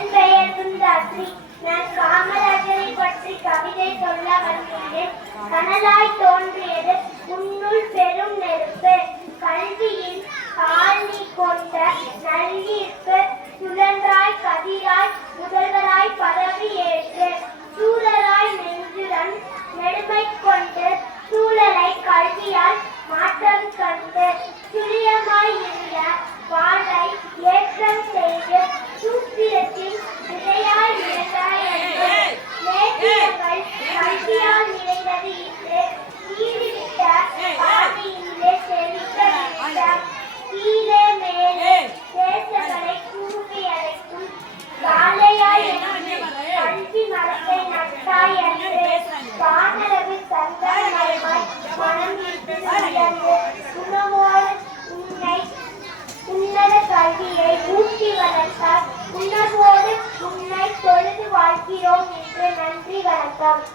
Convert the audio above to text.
என் பெயர் சுந்தாத்ரி. நான் காமராஜரை பற்றி கவிதை சொல்ல வந்துள்ளேன். கனலாய் தோன்றியது உன்னுள் பெரும் நெருப்பு, கல்வியின் காலனி கொண்ட நல்லிருப்பு, சுழன்றாய் கதிராய் முதல்வராய் பதவி ஏற்று, சூழலாய் நெஞ்சுடன் நெடுமை கொண்டு சூழலை கல்வியால் மாற்றம் கண்டு, துரியமாய் இருந்த வாழ்வை ஏற்றம் செய்து சூத்திரத்தின் விதையாய் இருந்தாய் என்று நேற்றியங்கள் கல்வியால் நிறைந்தது இன்று ஈடுவிட்ட பாதையிலே செழிக்க விட்ட கீழே மேலே தேசங்களை கூவி அழைக்கும் காலையாய் என்று கல்வி மரத்தை நட்டாய் என்று வானரவு சந்தனமயமாய் மனம் விட்டு உயர்ந்து உணவோடு உன்னை உன்னத கல்வியை ஊட்டி வளர்த்தார். உணர்வோடு உன்னை தொழுது வாழ்கிறோம் என்று. நன்றி, வணக்கம்.